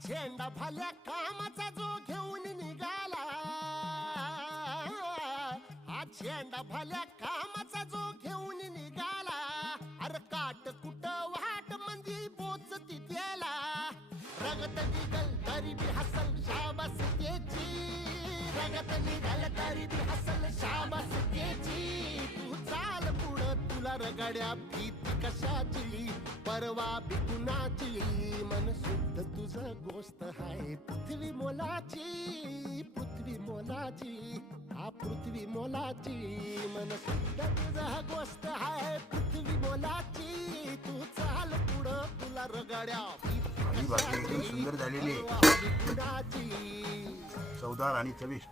झेंडा भाल्या कामाचा जो घेऊन निघाला, हा झेंडा भाल्या कामाचा जो घेऊन निघाला, अरे काट कुट वाट म्हणजे पोचती त्याला, रगत निघल तरी बी हसल शाबास त्याची, रगत निघल तरी बी हसल शाबास त्याची. तू चाल पुढं तुला रगड्या भीती कशाची, परवा बी कुणाची, मन शुद्ध तुझं गोष्ट हाय पृथ्वी मोलाची, पृथ्वी मोलाची, हा पृथ्वी मोलाची, मन शुद्ध तुझं गोष्ट हाय पृथ्वी मोलाची. तू चाल पुढं तुला रगड्या भीती ही भाकरी एकदम सुंदर झालेली आहे, परवा बी कुणाची. चवदार आणि चविष्ट.